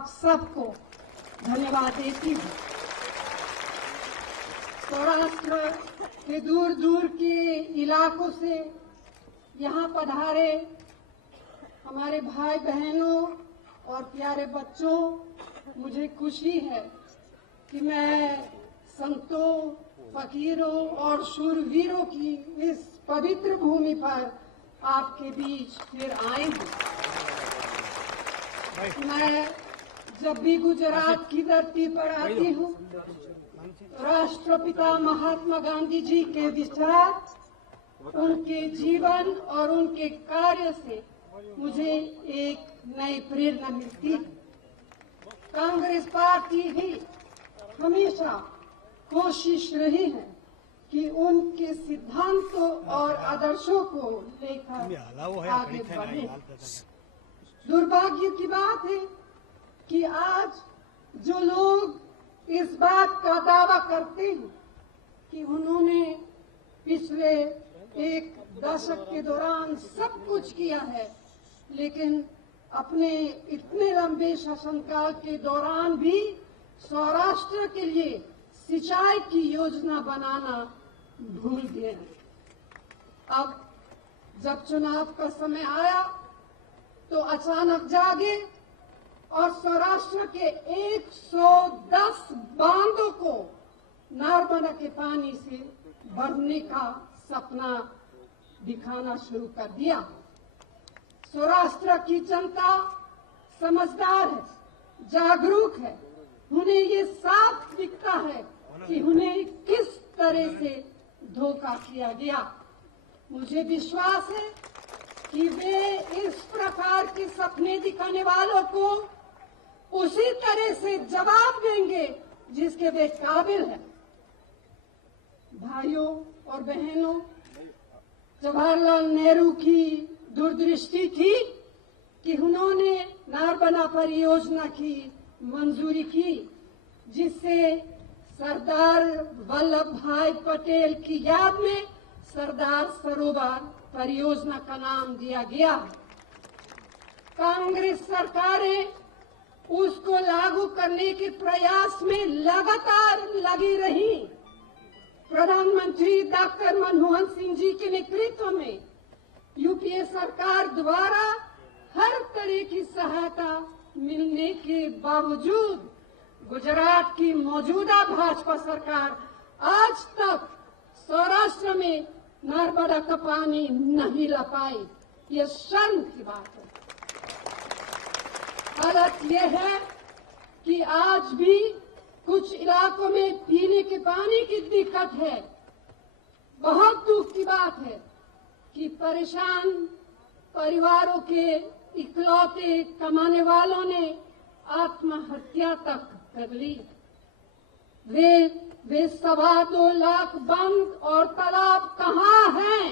आप सबको धन्यवाद देती हूँ। सौराष्ट्र के दूर दूर के इलाकों से यहाँ पधारे हमारे भाई बहनों और प्यारे बच्चों, मुझे खुशी है कि मैं संतों, फकीरों और शूरवीरों की इस पवित्र भूमि पर आपके बीच फिर आई हूँ। मैं जब भी गुजरात की धरती पर आती हूँ, राष्ट्रपिता महात्मा गांधी जी के विचार, उनके जीवन और उनके कार्य से मुझे एक नई प्रेरणा मिलती है। कांग्रेस पार्टी भी हमेशा कोशिश रही है कि उनके सिद्धांतों और आदर्शों को लेकर आगे बढ़े। दुर्भाग्य की बात है कि आज जो लोग इस बात का दावा करते हैं कि उन्होंने पिछले एक दशक के दौरान सब कुछ किया है, लेकिन अपने इतने लंबे शासनकाल के दौरान भी सौराष्ट्र के लिए सिंचाई की योजना बनाना भूल गए। अब जब चुनाव का समय आया तो अचानक जागे और सौराष्ट्र के 110 बांधों को नर्मदा के पानी से भरने का सपना दिखाना शुरू कर दिया। सौराष्ट्र की जनता समझदार है, जागरूक है। उन्हें ये साफ दिखता है कि उन्हें किस तरह से धोखा किया गया। मुझे विश्वास है कि वे इस प्रकार के सपने दिखाने वालों को उसी तरह से जवाब देंगे जिसके वे काबिल हैं। भाइयों और बहनों, जवाहरलाल नेहरू की दूरदृष्टि थी कि उन्होंने नर्मदा परियोजना की मंजूरी की, जिससे सरदार वल्लभ भाई पटेल की याद में सरदार सरोवर परियोजना का नाम दिया गया। कांग्रेस सरकारें उसको लागू करने के प्रयास में लगातार लगी रही। प्रधानमंत्री डॉक्टर मनमोहन सिंह जी के नेतृत्व में यूपीए सरकार द्वारा हर तरह की सहायता मिलने के बावजूद गुजरात की मौजूदा भाजपा सरकार आज तक सौराष्ट्र में नर्मदा का पानी नहीं ला पाई। ये शर्म की बात है। हालत यह है कि आज भी कुछ इलाकों में पीने के पानी की दिक्कत है। बहुत दुख की बात है कि परेशान परिवारों के इकलौते कमाने वालों ने आत्महत्या तक कर ली। वे 2.25 लाख बंद और तालाब कहाँ हैं?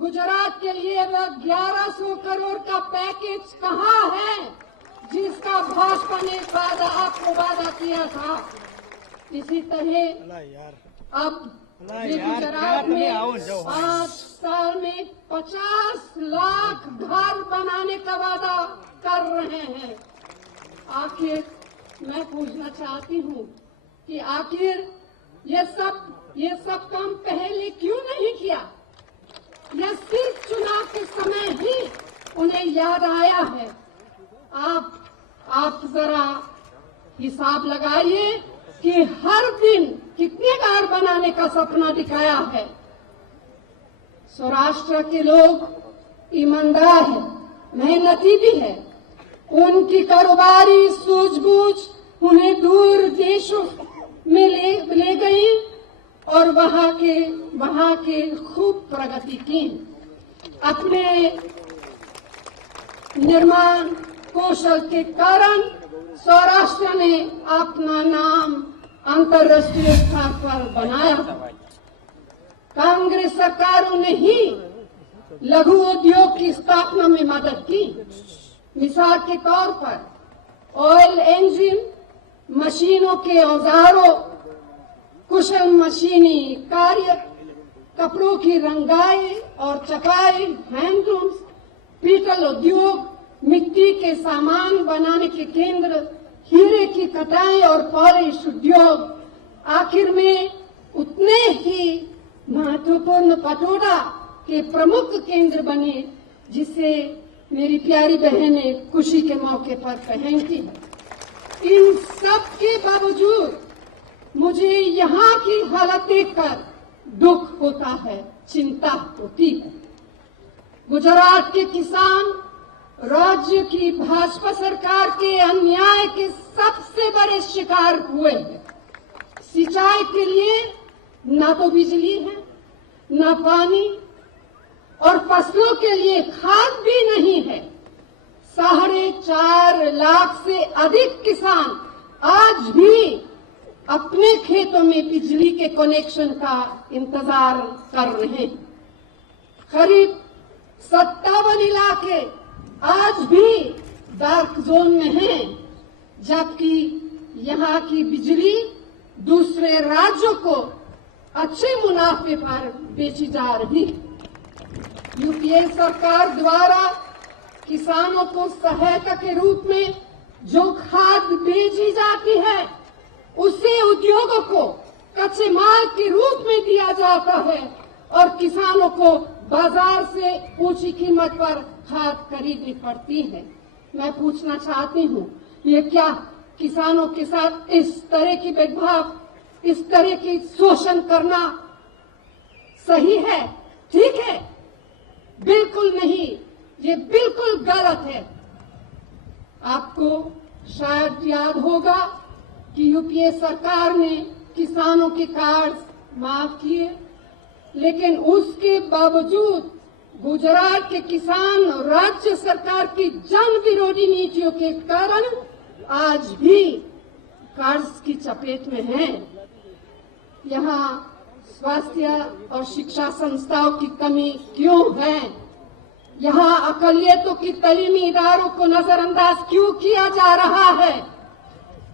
गुजरात के लिए वह 1100 करोड़ का पैकेज कहाँ है जिसका भाजपा ने आपको वादा किया था? इसी तरह अब गुजरात में 5 साल में 50 लाख घर बनाने का वादा कर रहे हैं। आखिर मैं पूछना चाहती हूँ कि आखिर ये सब काम पहले क्यों नहीं किया? यह सिर्फ चुनाव के समय ही उन्हें याद आया है। आप जरा हिसाब लगाइए कि हर दिन कितने घर बनाने का सपना दिखाया है। सौराष्ट्र के लोग ईमानदार है, मेहनती भी है। उनकी कारोबारी सूझबूझ उन्हें दूर देशों में ले गई और वहां के खूब प्रगति की। अपने निर्माण कौशल के कारण सौराष्ट्र ने अपना नाम अंतर्राष्ट्रीय स्तर पर बनाया। कांग्रेस सरकारों ने ही लघु उद्योग की स्थापना में मदद की। मिसाल के तौर पर ऑयल इंजन, मशीनों के औजारों, कुशल मशीनी कार्य, कपड़ों की रंगाई और छपाई, हैंडलूम्स, पीतल उद्योग, मिट्टी के सामान बनाने के केंद्र, हीरे की कटाई और पॉलिश उद्योग आखिर में उतने ही महत्वपूर्ण पटोला के प्रमुख केंद्र बने, जिसे मेरी प्यारी बहनें खुशी के मौके पर पहनती है। इन सब के बावजूद मुझे यहाँ की हालत देखकर दुख होता है, चिंता होती है। गुजरात के किसान राज्य की भाजपा सरकार के अन्याय के सबसे बड़े शिकार हुए हैं। सिंचाई के लिए न तो बिजली है, न पानी, और फसलों के लिए खाद भी नहीं है। 4.5 लाख से अधिक किसान आज भी अपने खेतों में बिजली के कनेक्शन का इंतजार कर रहे हैं। करीब 57 इलाके आज भी डार्क जोन में हैं, जबकि यहाँ की बिजली दूसरे राज्यों को अच्छे मुनाफे पर बेची जा रही है। यूपीए सरकार द्वारा किसानों को सहायता के रूप में जो खाद भेजी जाती है, उसे उद्योगों को कच्चे माल के रूप में दिया जाता है और किसानों को बाजार से ऊंची कीमत पर खाद खरीदनी पड़ती है। मैं पूछना चाहती हूँ, ये क्या किसानों के साथ इस तरह की भेदभाव, इस तरह की शोषण करना सही है, ठीक है? बिल्कुल नहीं, ये बिल्कुल गलत है। आपको शायद याद होगा कि यूपीए सरकार ने किसानों के कार्ड माफ किए, लेकिन उसके बावजूद गुजरात के किसान और राज्य सरकार की जन विरोधी नीतियों के कारण आज भी कर्ज की चपेट में हैं। यहाँ स्वास्थ्य और शिक्षा संस्थाओं की कमी क्यों है? यहाँ अकलियतों की तालीमी इदारों को नजरअंदाज क्यों किया जा रहा है?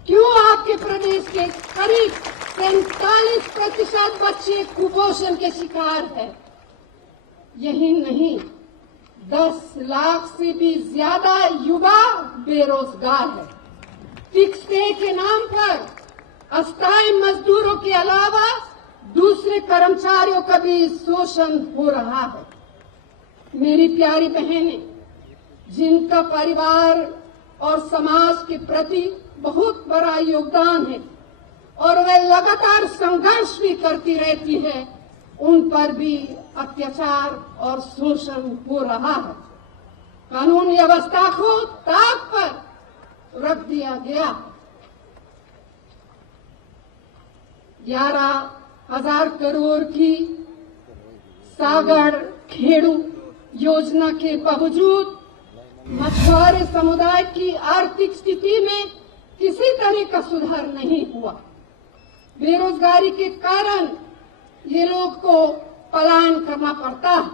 क्यों आपके प्रदेश के करीब 43% बच्चे कुपोषण के शिकार हैं? यही नहीं, 10 लाख से भी ज्यादा युवा बेरोजगार है। फिक्स पे के नाम पर अस्थायी मजदूरों के अलावा दूसरे कर्मचारियों का भी शोषण हो रहा है। मेरी प्यारी बहनें, जिनका परिवार और समाज के प्रति बहुत बड़ा योगदान है और वे लगातार संघर्ष भी करती रहती है, उन पर भी अत्याचार और शोषण हो रहा है। कानून व्यवस्था को ताक पर रख दिया गया। 11,000 करोड़ की सागर खेड़ू योजना के बावजूद मछुआरे समुदाय की आर्थिक स्थिति में किसी तरह का सुधार नहीं हुआ। बेरोजगारी के कारण ये लोग को पलायन करना पड़ता है।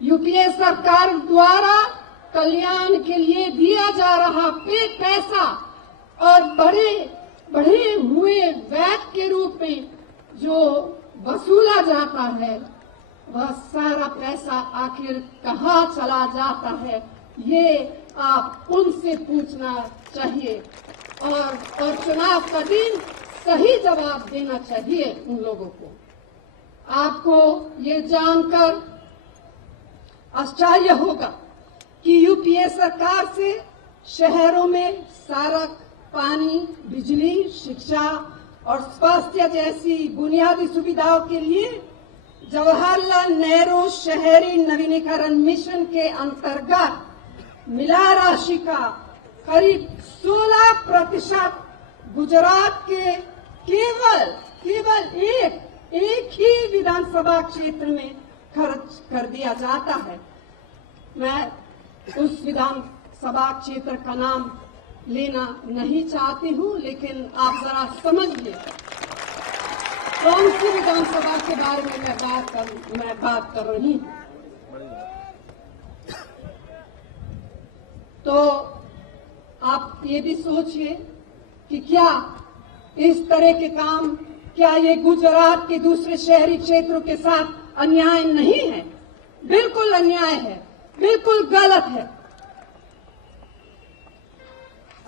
यूपीए सरकार द्वारा कल्याण के लिए दिया जा रहा पैसा और बढ़े हुए वैट के रूप में जो वसूला जाता है, वह सारा पैसा आखिर कहाँ चला जाता है, ये आप उनसे पूछना चाहिए और चुनाव का दिन सही जवाब देना चाहिए उन लोगों को। आपको ये जानकर आश्चर्य होगा कि यूपीए सरकार से शहरों में सड़क, पानी, बिजली, शिक्षा और स्वास्थ्य जैसी बुनियादी सुविधाओं के लिए जवाहरलाल नेहरू शहरी नवीनीकरण मिशन के अंतर्गत मिला राशि का करीब 16% गुजरात के केवल एक ही विधानसभा क्षेत्र में खर्च कर दिया जाता है। मैं उस विधानसभा क्षेत्र का नाम लेना नहीं चाहती हूँ, लेकिन आप जरा समझिए कौन सी विधानसभा के बारे में मैं बात कर रही हूँ। तो आप ये भी सोचिए कि क्या इस तरह के काम, क्या ये गुजरात के दूसरे शहरी क्षेत्रों के साथ अन्याय नहीं है? बिल्कुल अन्याय है, बिल्कुल गलत है।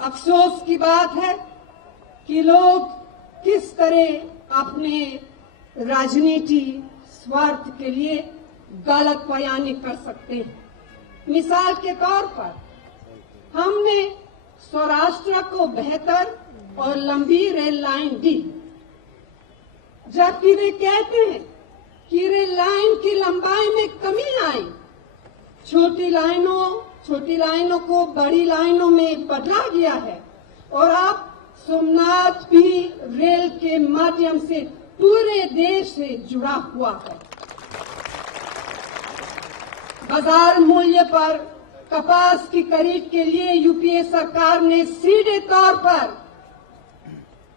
अफसोस की बात है कि लोग किस तरह अपने राजनीति स्वार्थ के लिए गलत बयानी कर सकते हैं। मिसाल के तौर पर हमने सौराष्ट्र को बेहतर और लंबी रेल लाइन दी, जबकि वे कहते हैं कि रेल लाइन की लंबाई में कमी आई। छोटी लाइनों को बड़ी लाइनों में बदला गया है और अब सोमनाथ भी रेल के माध्यम से पूरे देश से जुड़ा हुआ है। बाजार मूल्य पर कपास की खरीद के लिए यूपीए सरकार ने सीधे तौर पर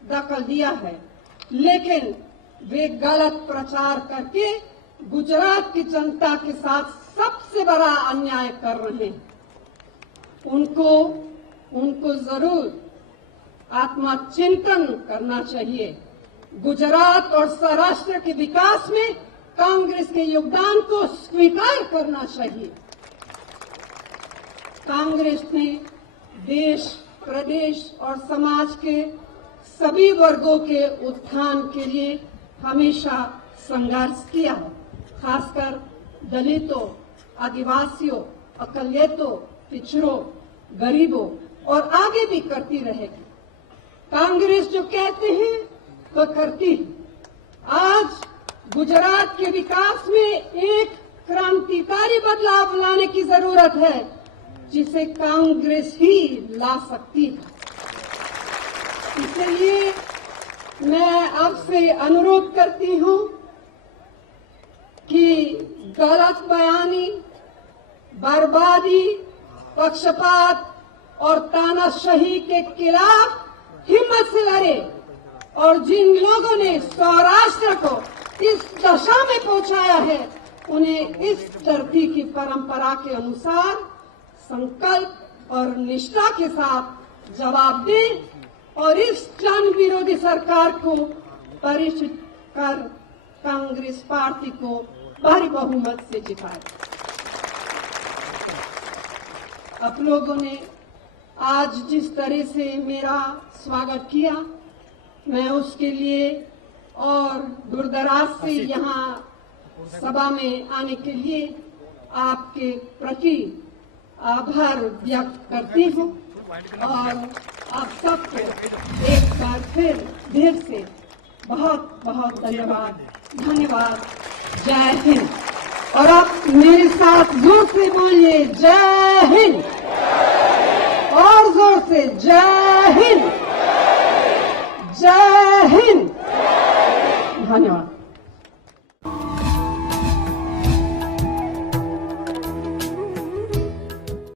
दखल दिया है, लेकिन वे गलत प्रचार करके गुजरात की जनता के साथ सबसे बड़ा अन्याय कर रहे हैं। उनको जरूर आत्मचिंतन करना चाहिए। गुजरात और सौराष्ट्र के विकास में कांग्रेस के योगदान को स्वीकार करना चाहिए। कांग्रेस ने देश, प्रदेश और समाज के सभी वर्गों के उत्थान के लिए हमेशा संघर्ष किया है, खासकर दलितों, आदिवासियों, अकलियतों, पिछड़ों, गरीबों और आगे भी करती रहेगी। कांग्रेस जो कहते हैं वो करती है। आज गुजरात के विकास में एक क्रांतिकारी बदलाव लाने की जरूरत है, जिसे कांग्रेस ही ला सकती है। इसलिए मैं आपसे अनुरोध करती हूं कि गलत बयानी, बर्बादी, पक्षपात और तानाशाही के खिलाफ हिम्मत से लड़े और जिन लोगों ने सौराष्ट्र को इस दशा में पहुंचाया है, उन्हें इस धरती की परंपरा के अनुसार संकल्प और निष्ठा के साथ जवाब दें और इस जन विरोधी सरकार को पराजित कर कांग्रेस पार्टी को भारी बहुमत से जिताए। आप लोगों ने आज जिस तरह से मेरा स्वागत किया, मैं उसके लिए और दूरदराज से यहाँ सभा में आने के लिए आपके प्रति आभार व्यक्त करती हूँ और आप सबको एक बार फिर दिल से बहुत बहुत धन्यवाद। जय हिंद। और आप मेरे साथ जोर से बोलिए जय हिंद, और जोर से जय हिंद, जय हिंद। धन्यवाद।